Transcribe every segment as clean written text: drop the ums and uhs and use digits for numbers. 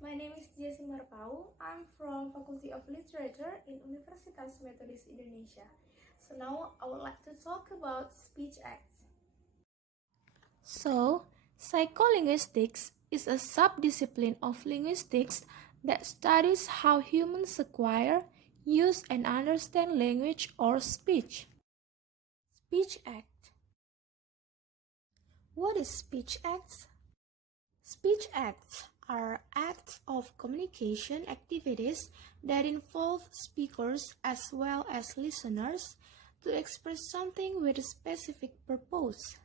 My name is Jessie Marpau. I'm from Faculty of Literature in Universitas Metodis Indonesia. So now I would like to talk about speech acts. Psycholinguistics is a subdiscipline of linguistics that studies how humans acquire, use, and understand language or speech. Speech act. What is speech acts? Speech acts are acts of communication activities that involve speakers as well as listeners to express something with a specific purpose.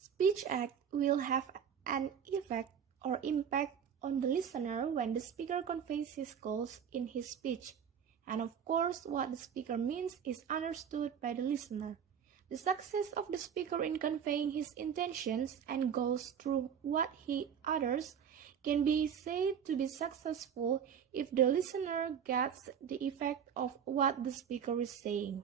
Speech act will have an effect or impact on the listener when the speaker conveys his goals in his speech. And of course, what the speaker means is understood by the listener. The success of the speaker in conveying his intentions and goals through what he utters can be said to be successful if the listener gets the effect of what the speaker is saying.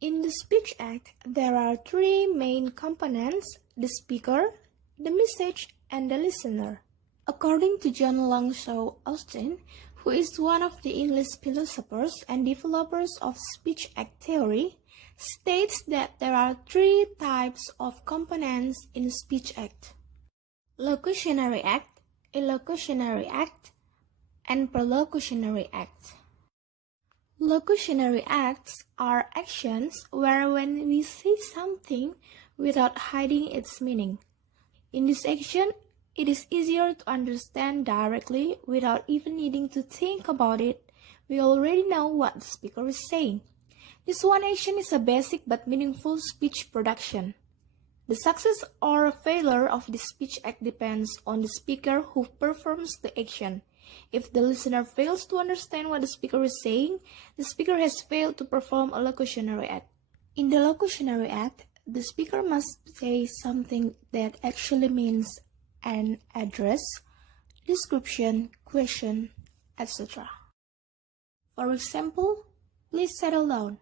In the speech act, there are three main components: the speaker, the message, and the listener. According to John Longshore Austin, who is one of the English philosophers and developers of speech act theory, states that there are three types of components in speech act: locutionary act, illocutionary act, and perlocutionary act. Locutionary acts are actions where when we say something without hiding its meaning. In this action, it is easier to understand directly without even needing to think about it. We already know what the speaker is saying. This one action is a basic but meaningful speech production. The success or failure of the speech act depends on the speaker who performs the action. If the listener fails to understand what the speaker is saying, the speaker has failed to perform a locutionary act. In the locutionary act, the speaker must say something that actually means an address, description, question, etc. For example, please settle down,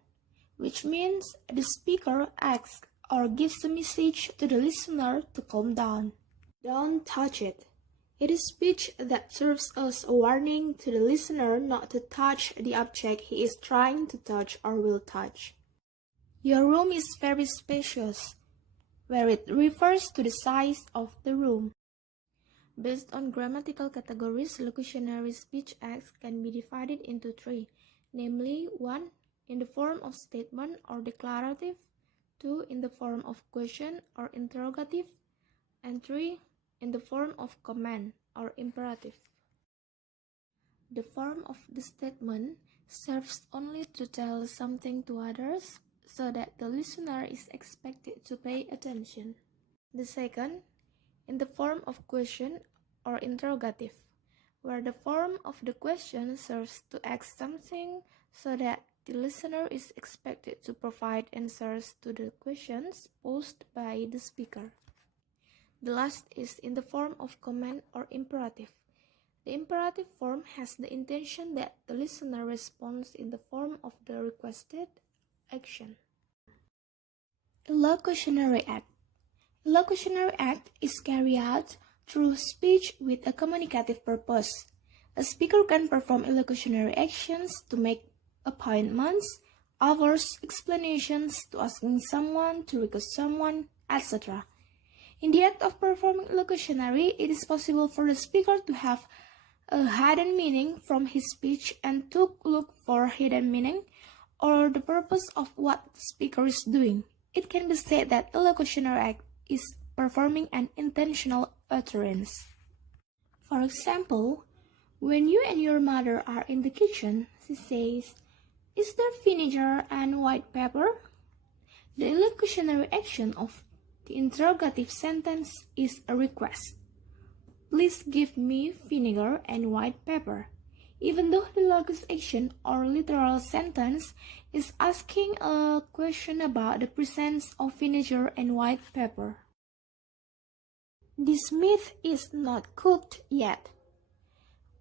which means the speaker asks or gives a message to the listener to calm down. Don't touch it. It is speech that serves as a warning to the listener not to touch the object he is trying to touch or will touch. Your room is very spacious, where it refers to the size of the room. Based on grammatical categories, locutionary speech acts can be divided into three, namely 1. In the form of statement or declarative, 2. In the form of question or interrogative, and 3. In the form of command or imperative. The form of the statement serves only to tell something to others so that the listener is expected to pay attention. The second, in the form of question or interrogative, where the form of the question serves to ask something so that the listener is expected to provide answers to the questions posed by the speaker. The last is in the form of command or imperative. The imperative form has the intention that the listener responds in the form of the requested action. Illocutionary act. Illocutionary act is carried out through speech with a communicative purpose. A speaker can perform illocutionary actions to make appointments, offers explanations, to asking someone, to request someone, etc. In the act of performing illocutionary, it is possible for the speaker to have a hidden meaning from his speech and to look for hidden meaning or the purpose of what the speaker is doing. It can be said that illocutionary act is performing an intentional utterance. For example, when you and your mother are in the kitchen, she says, "Is there vinegar and white pepper?" The illocutionary action of the interrogative sentence is a request. Please give me vinegar and white pepper. Even though the logos action or literal sentence is asking a question about the presence of vinegar and white pepper. This meat is not cooked yet,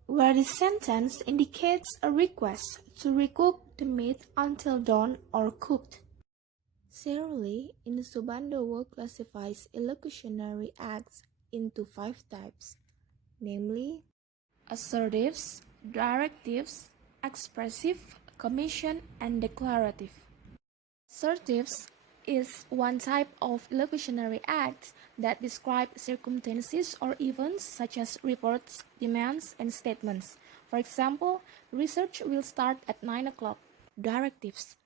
where the sentence indicates a request to recook the meat until done or cooked. Similarly, in Subandowo classifies illocutionary acts into 5 types, namely assertives, directives, expressive, commission, and declarative. Assertives is one type of illocutionary act that describe circumstances or events such as reports, demands, and statements. For example, research will start at 9 o'clock. Directives.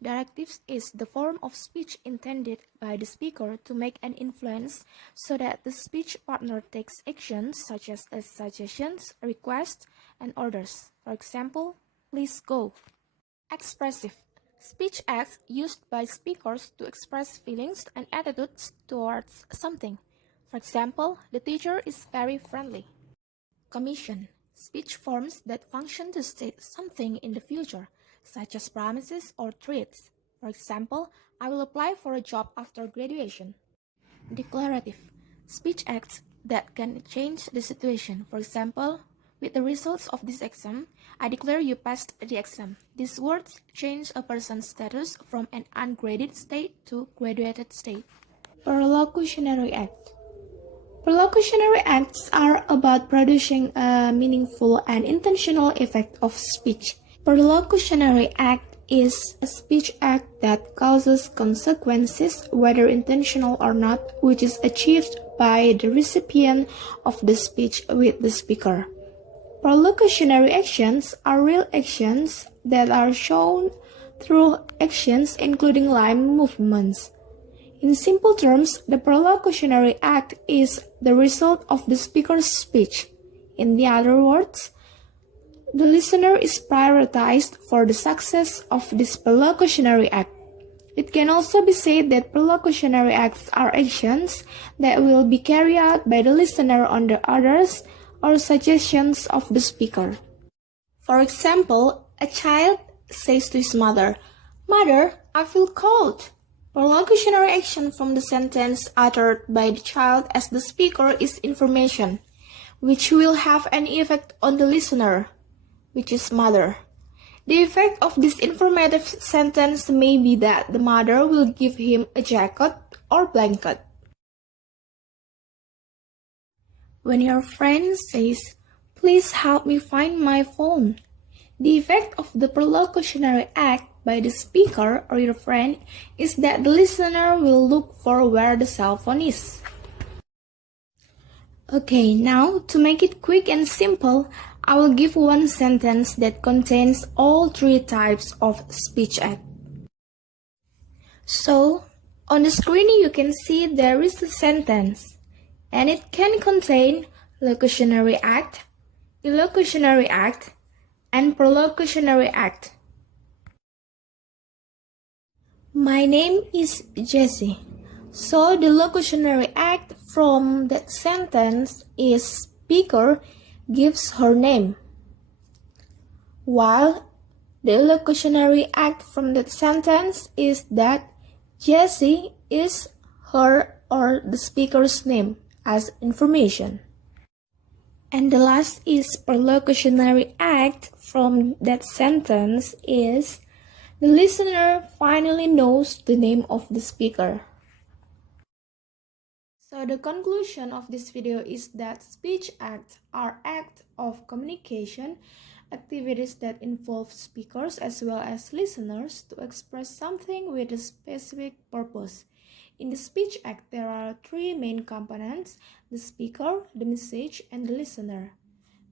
Directives is the form of speech intended by the speaker to make an influence so that the speech partner takes actions such as suggestions, requests, and orders. For example, please go. Expressive. Speech acts used by speakers to express feelings and attitudes towards something. For example, the teacher is very friendly. Commission. Speech forms that function to state something in the future, such as promises or threats. For example, I will apply for a job after graduation. Declarative. Speech acts that can change the situation. For example, with the results of this exam, I declare you passed the exam. These words change a person's status from an ungraded state to graduated state. Perlocutionary act. Perlocutionary acts are about producing a meaningful and intentional effect of speech. Perlocutionary act is a speech act that causes consequences, whether intentional or not, which is achieved by the recipient of the speech with the speaker. Perlocutionary actions are real actions that are shown through actions including limb movements. In simple terms, the perlocutionary act is the result of the speaker's speech. In the other words, the listener is prioritized for the success of this perlocutionary act. It can also be said that perlocutionary acts are actions that will be carried out by the listener on the orders or suggestions of the speaker. For example, a child says to his mother, "Mother, I feel cold." Perlocutionary action from the sentence uttered by the child as the speaker is information, which will have an effect on the listener, which is mother. The effect of this informative sentence may be that the mother will give him a jacket or blanket. When your friend says, "Please help me find my phone," the effect of the perlocutionary act by the speaker or your friend is that the listener will look for where the cell phone is. Okay, now to make it quick and simple, I will give one sentence that contains all three types of speech act. So, on the screen you can see there is a sentence, and it can contain locutionary act, illocutionary act, and perlocutionary act. My name is Jessie. So the locutionary act from that sentence is speaker gives her name, while the illocutionary act from that sentence is that Jessie is her or the speaker's name as information. And the last is perlocutionary act from that sentence is the listener finally knows the name of the speaker. So the conclusion of this video is that speech acts are acts of communication, activities that involve speakers as well as listeners to express something with a specific purpose. In the speech act, there are three main components: the speaker, the message, and the listener.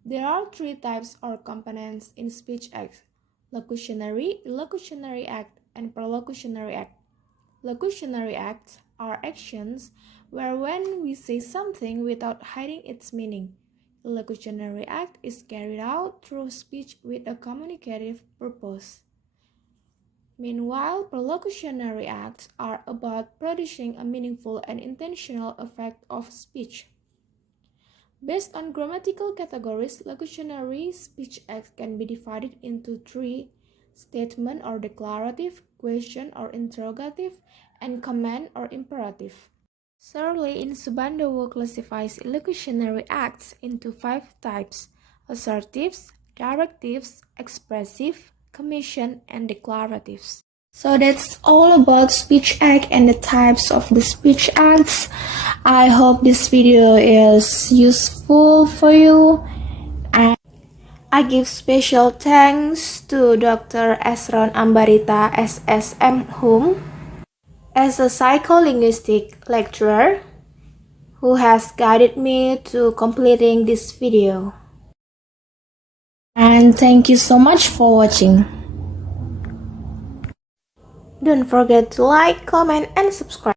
There are three types or components in speech act: locutionary, illocutionary act, and perlocutionary act. Locutionary acts are actions where when we say something without hiding its meaning. Illocutionary act is carried out through speech with a communicative purpose. Meanwhile, perlocutionary acts are about producing a meaningful and intentional effect of speech. Based on grammatical categories, locutionary speech acts can be divided into three: statement or declarative, question or interrogative, and command or imperative. Surley in Subandowo classifies illocutionary acts into 5 types: assertives, directives, expressive, commission, and declaratives. So that's all about speech act and the types of the speech acts. I hope this video is useful for you. And I give special thanks to Dr. Esron Ambarita SSM Hum as a psycholinguistic lecturer who has guided me to completing this video. And thank you so much for watching. Don't forget to like, comment, and subscribe.